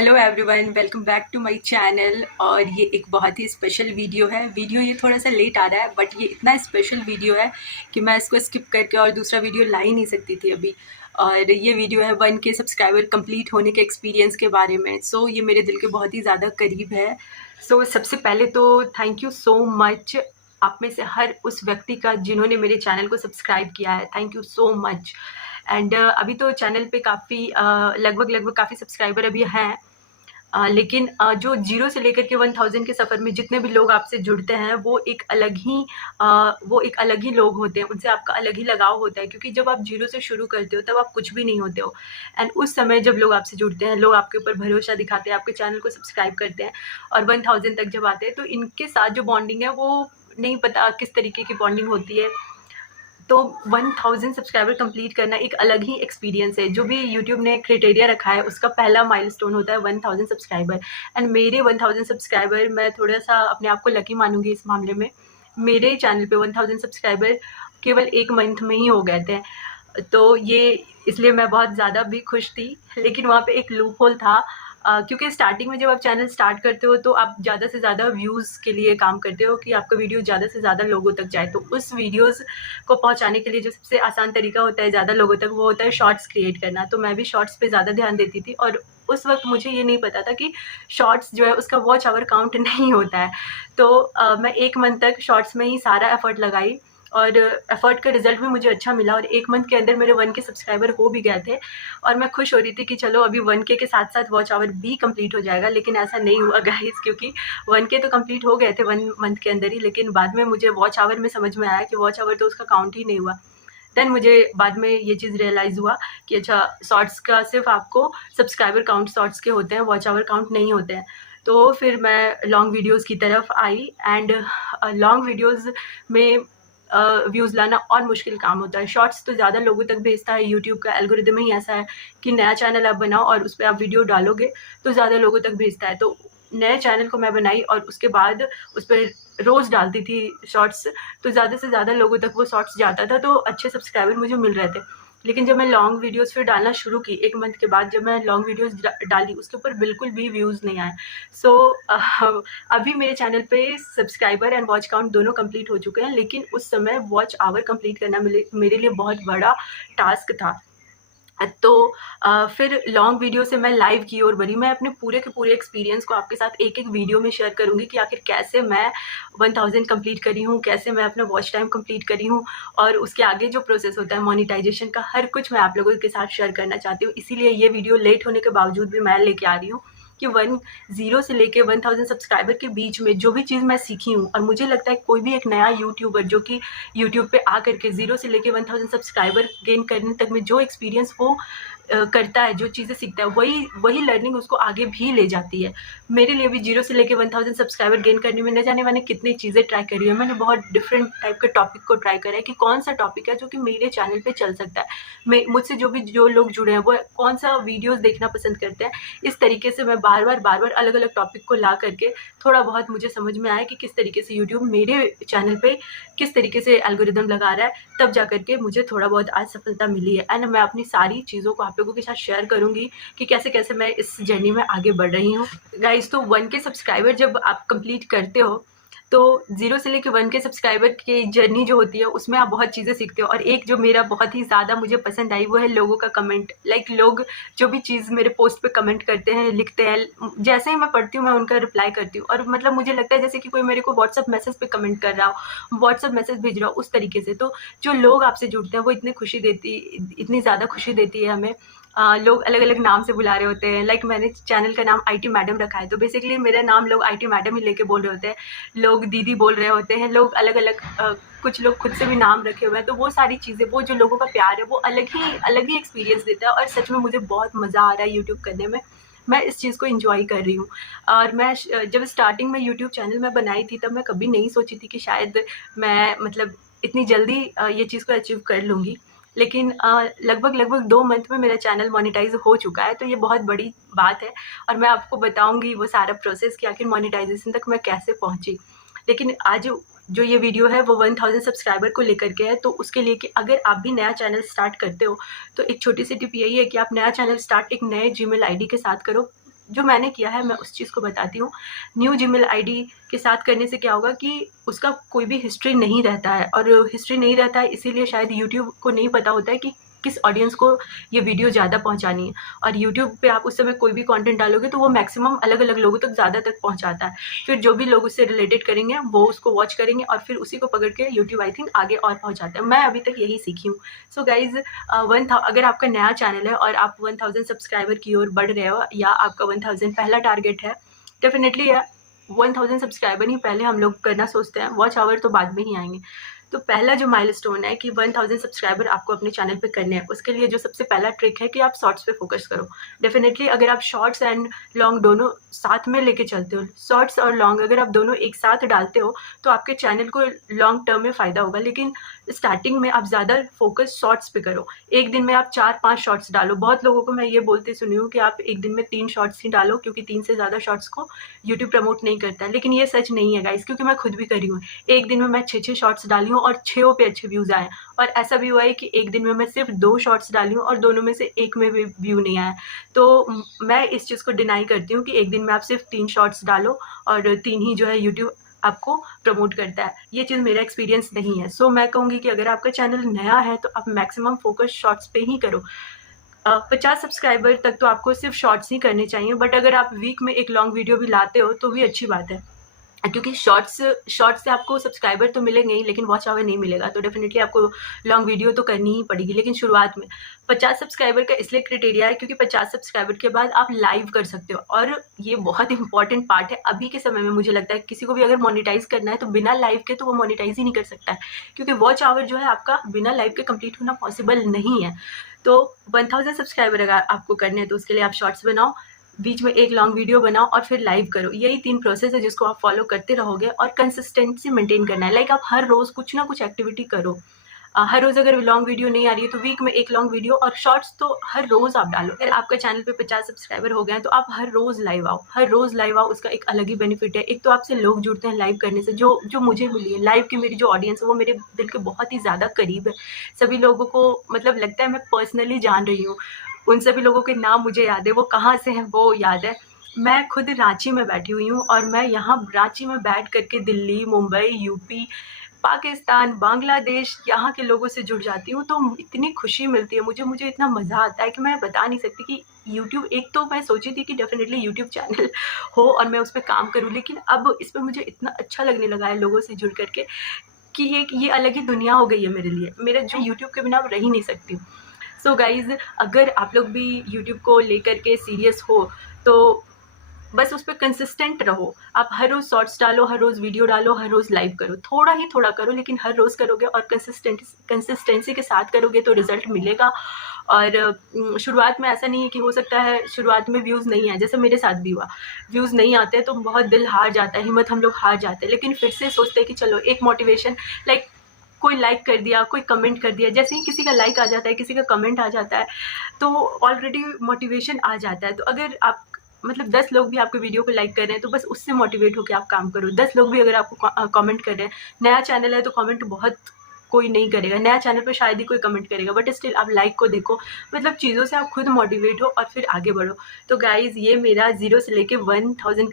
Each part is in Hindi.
Hello everyone, welcome back to my channel. और ये एक बहुत ही स्पेशल वीडियो है। वीडियो ये थोड़ा सा लेट आ रहा है, बट ये इतना स्पेशल वीडियो है कि मैं इसको स्किप करके और दूसरा वीडियो ला ही नहीं सकती थी अभी। और ये वीडियो है 1K सब्सक्राइबर कंप्लीट होने के एक्सपीरियंस के बारे में। सो ये मेरे दिल के बहुत ही ज़्यादा करीब है। सो सबसे पहले तो थैंक यू सो मच आप में से हर उस व्यक्ति का जिन्होंने मेरे चैनल को सब्सक्राइब किया है। Thank you so much. And अभी तो चैनल पे काफ़ी लगभग काफ़ी सब्सक्राइबर अभी हैं। लेकिन जो 0 से लेकर के 1000 के सफ़र में जितने भी लोग आपसे जुड़ते हैं वो एक अलग ही लोग होते हैं। उनसे आपका अलग ही लगाव होता है, क्योंकि जब आप 0 से शुरू करते हो तब आप कुछ भी नहीं होते हो। एंड उस समय जब लोग आपसे जुड़ते हैं, लोग आपके ऊपर भरोसा दिखाते हैं, आपके चैनल को सब्सक्राइब करते हैं और 1000 तक जब आते हैं, तो इनके साथ जो बॉन्डिंग है वो नहीं पता किस तरीके की बॉन्डिंग होती है। तो 1000 सब्सक्राइबर कंप्लीट करना एक अलग ही एक्सपीरियंस है। जो भी यूट्यूब ने क्राइटेरिया रखा है उसका पहला माइलस्टोन होता है 1000 सब्सक्राइबर। एंड मेरे 1000 सब्सक्राइबर, मैं थोड़ा सा अपने आप को लकी मानूंगी इस मामले में। मेरे चैनल पे 1000 सब्सक्राइबर केवल 1 मंथ में ही हो गए थे। तो ये इसलिए मैं बहुत ज़्यादा भी खुश थी। लेकिन वहाँ पे एक लूप होल था, क्योंकि स्टार्टिंग में जब आप चैनल स्टार्ट करते हो तो आप ज़्यादा से ज़्यादा व्यूज़ के लिए काम करते हो कि आपका वीडियो ज़्यादा से ज़्यादा लोगों तक जाए। तो उस वीडियोज़ को पहुंचाने के लिए जो सबसे आसान तरीका होता है ज़्यादा लोगों तक, वो होता है शॉर्ट्स क्रिएट करना। तो मैं भी शॉर्ट्स पे ज़्यादा ध्यान देती थी, और उस वक्त मुझे ये नहीं पता था कि शॉर्ट्स जो है उसका वॉच आवर काउंट नहीं होता है। तो मैं 1 मंथ तक शॉर्ट्स में ही सारा एफर्ट लगाई, और एफर्ट का रिजल्ट भी मुझे अच्छा मिला, और 1 मंथ के अंदर मेरे 1K सब्सक्राइबर हो भी गए थे। और मैं खुश हो रही थी कि चलो अभी 1K के साथ साथ वॉच आवर भी कंप्लीट हो जाएगा। लेकिन ऐसा नहीं हुआ गाइस, क्योंकि 1K तो कंप्लीट हो गए थे 1 मंथ के अंदर ही, लेकिन बाद में मुझे वॉच आवर में समझ में आया कि वॉच आवर तो उसका काउंट ही नहीं हुआ। देन मुझे बाद में ये चीज़ रियलाइज़ हुआ कि अच्छा, शॉर्ट्स का सिर्फ आपको सब्सक्राइबर काउंट शॉर्ट्स के होते हैं, वॉच आवर काउंट नहीं होते हैं। तो फिर मैं लॉन्ग वीडियोज़ की तरफ आई। एंड लॉन्ग वीडियोज़ में व्यूज़ लाना और मुश्किल काम होता है। शॉर्ट्स तो ज़्यादा लोगों तक भेजता है, यूट्यूब का एल्गोरिदम ही ऐसा है कि नया चैनल आप बनाओ और उस पर आप वीडियो डालोगे तो ज़्यादा लोगों तक भेजता है। तो नए चैनल को मैं बनाई और उसके बाद उस पर रोज़ डालती थी शॉर्ट्स, तो ज़्यादा से ज़्यादा लोगों तक वो शॉर्ट्स जाता था, तो अच्छे सब्सक्राइबर मुझे मिल रहे थे। लेकिन जब मैं लॉन्ग वीडियोज़ फिर डालना शुरू की 1 मंथ के बाद, जब मैं लॉन्ग वीडियोज़ डाली, उसके ऊपर बिल्कुल भी व्यूज़ नहीं आए। सो अभी मेरे चैनल पे सब्सक्राइबर एंड वॉच काउंट दोनों कंप्लीट हो चुके हैं, लेकिन उस समय वॉच आवर कंप्लीट करना मेरे लिए बहुत बड़ा टास्क था। तो फिर लॉन्ग वीडियो से मैं लाइव की ओर बढ़ी। मैं अपने पूरे के पूरे एक्सपीरियंस को आपके साथ एक-एक वीडियो में शेयर करूँगी कि आखिर कैसे मैं 1000 कंप्लीट करी हूँ, कैसे मैं अपना वॉच टाइम कंप्लीट करी हूँ, और उसके आगे जो प्रोसेस होता है मोनेटाइजेशन का, हर कुछ मैं आप लोगों के साथ शेयर करना चाहती हूँ। इसीलिए ये वीडियो लेट होने के बावजूद भी मैं लेके आ रही हूँ कि 0 से लेके 1000 सब्सक्राइबर के बीच में जो भी चीज़ मैं सीखी हूँ, और मुझे लगता है कोई भी एक नया यूट्यूबर जो कि यूट्यूब पे आ करके 0 से लेके 1000 सब्सक्राइबर गेन करने तक में जो एक्सपीरियंस वो करता है, जो चीज़ें सीखता है, वही लर्निंग उसको आगे भी ले जाती है। मेरे लिए भी 0 से लेके 1000 सब्सक्राइबर गेन करने में न जाने मैंने कितनी चीज़ें ट्राई करी है। मैंने बहुत डिफरेंट टाइप के टॉपिक को ट्राई करा है कि कौन सा टॉपिक है जो कि मेरे चैनल पे चल सकता है। मुझसे जो लोग जुड़े हैं वो कौन सा वीडियोज़ देखना पसंद करते हैं। इस तरीके से मैं बार-बार अलग-अलग टॉपिक को ला करके थोड़ा बहुत मुझे समझ में आया कि किस तरीके से यूट्यूब मेरे चैनल पे किस तरीके से एल्गोरिदम लगा रहा है, तब जा करके मुझे थोड़ा बहुत आज सफलता मिली है। एंड मैं अपनी सारी चीज़ों को आप लोगों के साथ शेयर करूँगी कि कैसे-कैसे मैं इस जर्नी में आगे बढ़ रही हूँ। गाइज़, तो 1K सब्सक्राइबर जब आप कंप्लीट करते हो, तो 0 से लेके 1K सब्सक्राइबर की जर्नी जो होती है उसमें आप बहुत चीज़ें सीखते हो। और एक जो मेरा बहुत ही ज़्यादा मुझे पसंद आई वो है लोगों का कमेंट। लाइक लोग जो भी चीज़ मेरे पोस्ट पे कमेंट करते हैं, लिखते हैं, जैसे ही मैं पढ़ती हूँ मैं उनका रिप्लाई करती हूँ। और मतलब मुझे लगता है जैसे कि कोई मेरे को व्हाट्सअप मैसेज पे कमेंट कर रहा हो, व्हाट्सअप मैसेज भेज रहा हो, उस तरीके से। तो जो लोग आपसे जुड़ते हैं वो इतनी ज़्यादा खुशी देती है हमें। लोग अलग-अलग नाम से बुला रहे होते हैं। लाइक मैंने चैनल का नाम IT मैडम रखा है, तो बेसिकली मेरा नाम लोग IT मैडम ही लेके बोल रहे होते हैं। लोग दीदी बोल रहे होते हैं, लोग अलग-अलग कुछ लोग खुद से भी नाम रखे हुए हैं। तो वो सारी चीज़ें, वो जो लोगों का प्यार है, वो अलग ही एक्सपीरियंस देता है। और सच में मुझे बहुत मज़ा आ रहा है यूट्यूब करने में। मैं इस चीज़ को एन्जॉय कर रही हूँ। और मैं जब स्टार्टिंग में यूट्यूब चैनल मैं बनाई थी, तब मैं कभी नहीं सोची थी कि शायद मैं मतलब इतनी जल्दी ये चीज़ को अचीव कर लूँगी। लेकिन लगभग 2 मंथ में मेरा चैनल मोनेटाइज़ हो चुका है, तो ये बहुत बड़ी बात है। और मैं आपको बताऊँगी वो सारा प्रोसेस कि आखिर मोनेटाइज़ेशन तक मैं कैसे पहुँची। लेकिन आज जो ये वीडियो है वो 1000 सब्सक्राइबर को लेकर के है, तो उसके लिए कि अगर आप भी नया चैनल स्टार्ट करते हो, तो एक छोटी सी टिप यही है कि आप नया चैनल स्टार्ट एक नए जीमेल आईडी के साथ करो। जो मैंने किया है मैं उस चीज़ को बताती हूँ। न्यू जीमेल आईडी के साथ करने से क्या होगा कि उसका कोई भी हिस्ट्री नहीं रहता है, और हिस्ट्री नहीं रहता है इसीलिए शायद यूट्यूब को नहीं पता होता है कि किस ऑडियंस को ये वीडियो ज़्यादा पहुंचानी है। और यूट्यूब पे आप उस समय कोई भी कंटेंट डालोगे तो वो मैक्सिमम अलग-अलग लोगों तक ज़्यादा तक पहुंचाता है। फिर जो भी लोग उससे रिलेटेड करेंगे वो उसको वॉच करेंगे और फिर उसी को पकड़ के यूट्यूब आई थिंक आगे और पहुंचाता है। मैं अभी तक यही सीखी हूँ। सो गाइज़, अगर आपका नया चैनल है और आप 1000 सब्सक्राइबर की ओर बढ़ रहे हो, या आपका 1000 पहला टारगेट है, डेफिनेटली 1000 सब्सक्राइबर ही पहले हम लोग करना सोचते हैं, वॉच आवर तो बाद में ही आएंगे। तो पहला जो माइलस्टोन है कि 1000 सब्सक्राइबर आपको अपने चैनल पे करने हैं, उसके लिए जो सबसे पहला ट्रिक है कि आप शॉर्ट्स पे फोकस करो। डेफिनेटली अगर आप शॉर्ट्स एंड लॉन्ग दोनों साथ में लेके चलते हो, शॉर्ट्स और लॉन्ग अगर आप दोनों एक साथ डालते हो तो आपके चैनल को लॉन्ग टर्म में फ़ायदा होगा। लेकिन स्टार्टिंग में आप ज़्यादा फोकस शॉर्ट्स पे करो। एक दिन में आप 4-5 शॉर्ट्स डालो। बहुत लोगों को मैं ये बोलते सुनी हूँ कि आप एक दिन में 3 शॉर्ट्स ही डालो, क्योंकि 3 से ज़्यादा शॉर्ट्स को यूट्यूब प्रमोट नहीं करता है। लेकिन ये सच नहीं है गाइस, क्योंकि मैं खुद भी करी हूँ। एक दिन में मैं 6-6 शॉर्ट्स डाली हूँ और 6 पे अच्छे व्यूज़ आए। और ऐसा भी हुआ है कि एक दिन में मैं सिर्फ 2 शॉर्ट्स डाली हूँ और दोनों में से एक में भी व्यू नहीं आया। तो मैं इस चीज़ को डिनाई करती हूँ कि एक दिन में आप सिर्फ 3 शॉर्ट्स डालो और 3 ही जो है यूट्यूब आपको प्रमोट करता है। ये चीज़ मेरा एक्सपीरियंस नहीं है। सो मैं कहूँगी कि अगर आपका चैनल नया है तो आप मैक्सिमम फोकस शॉर्ट्स पे ही करो। 50 सब्सक्राइबर तक तो आपको सिर्फ शॉर्ट्स ही करने चाहिए, बट अगर आप वीक में एक लॉन्ग वीडियो भी लाते हो तो भी अच्छी बात है, क्योंकि शॉर्ट्स से आपको सब्सक्राइबर तो मिलेंगे ही, लेकिन वॉच आवर नहीं मिलेगा। तो डेफिनेटली आपको लॉन्ग वीडियो तो करनी ही पड़ेगी। लेकिन शुरुआत में 50 सब्सक्राइबर का इसलिए क्राइटेरिया है क्योंकि 50 सब्सक्राइबर के बाद आप लाइव कर सकते हो, और ये बहुत इंपॉर्टेंट पार्ट है अभी के समय में। मुझे लगता है किसी को भी अगर मोनेटाइज करना है तो बिना लाइव के तो वो मोनेटाइज ही नहीं कर सकता है, क्योंकि वॉच आवर जो है आपका बिना लाइव के कंप्लीट होना पॉसिबल नहीं है। तो 1000 सब्सक्राइबर अगर आपको करने हैं तो उसके लिए आप शॉर्ट्स बनाओ, बीच में एक लॉन्ग वीडियो बनाओ और फिर लाइव करो। यही 3 प्रोसेस है जिसको आप फॉलो करते रहोगे, और कंसिस्टेंसी मेंटेन करना है। लाइक आप हर रोज़ कुछ ना कुछ एक्टिविटी करो। हर रोज़ अगर लॉन्ग वीडियो नहीं आ रही है तो वीक में एक लॉन्ग वीडियो, और शॉर्ट्स तो हर रोज़ आप डालो। अगर आपका चैनल पे 50 सब्सक्राइबर हो गए हैं तो आप हर रोज़ लाइव आओ, हर रोज़ लाइव आओ। उसका एक अलग ही बेनिफिट है। एक तो आपसे लोग जुड़ते हैं लाइव करने से, जो मुझे मिली है लाइव की मेरी जो ऑडियंस है वो मेरे दिल के बहुत ही ज़्यादा करीब है। सभी लोगों को मतलब लगता है मैं पर्सनली जान रही हूँ। उन सभी लोगों के नाम मुझे याद है, वो कहाँ से हैं वो याद है। मैं खुद रांची में बैठी हुई हूँ, और मैं यहाँ रांची में बैठ करके दिल्ली, मुंबई, यूपी, पाकिस्तान, बांग्लादेश यहाँ के लोगों से जुड़ जाती हूँ। तो इतनी खुशी मिलती है मुझे इतना मज़ा आता है कि मैं बता नहीं सकती कि यूट्यूब, एक तो मैं सोची थी कि डेफिनेटली यूट्यूब चैनल हो और मैं उस पर काम करूँ, लेकिन अब इस पर मुझे इतना अच्छा लगने लगा है लोगों से जुड़ करके कि ये अलग ही दुनिया हो गई है मेरे लिए। मेरा जो यूट्यूब के बिना अब रह ही नहीं सकती। सो गाइज़, अगर आप लोग भी यूट्यूब को लेकर के सीरियस हो तो बस उस पर कंसिस्टेंट रहो। आप हर रोज़ शॉर्ट्स डालो, हर रोज़ वीडियो डालो, हर रोज़ लाइव करो। थोड़ा ही थोड़ा करो, लेकिन हर रोज़ करोगे और कंसिस्टेंसी के साथ करोगे तो रिज़ल्ट मिलेगा। और शुरुआत में ऐसा नहीं है कि हो सकता है शुरुआत में व्यूज़ नहीं आए, जैसे मेरे साथ भी हुआ। व्यूज़ नहीं आते हैं तो बहुत दिल हार जाता है, हिम्मत हम लोग हार जाते हैं, लेकिन फिर से सोचते हैं कि चलो एक मोटिवेशन, लाइक कोई लाइक कर दिया, कोई कमेंट कर दिया। जैसे ही किसी का लाइक आ जाता है, किसी का कमेंट आ जाता है, तो ऑलरेडी मोटिवेशन आ जाता है। तो अगर आप मतलब 10 लोग भी आपके वीडियो को लाइक कर रहे हैं तो बस उससे मोटिवेट होकर आप काम करो। 10 लोग भी अगर आपको कमेंट कर रहे हैं, नया चैनल है तो कमेंट बहुत कोई नहीं करेगा, नया चैनल पे शायद ही कोई कमेंट करेगा, बट स्टिल आप लाइक को देखो। मतलब चीज़ों से आप खुद मोटिवेट हो और फिर आगे बढ़ो। तो गाइज़, ये मेरा 0 से लेके 1000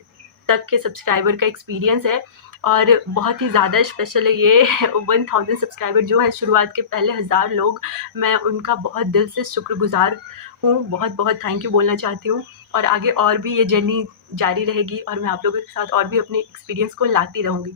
तक के सब्सक्राइबर का एक्सपीरियंस है, और बहुत ही ज़्यादा स्पेशल है ये 1000 सब्सक्राइबर जो है शुरुआत के पहले 1000 लोग, मैं उनका बहुत दिल से शुक्रगुज़ार हूँ। बहुत बहुत थैंक यू बोलना चाहती हूँ, और आगे और भी ये जर्नी जारी रहेगी और मैं आप लोगों के साथ और भी अपने एक्सपीरियंस को लाती रहूँगी।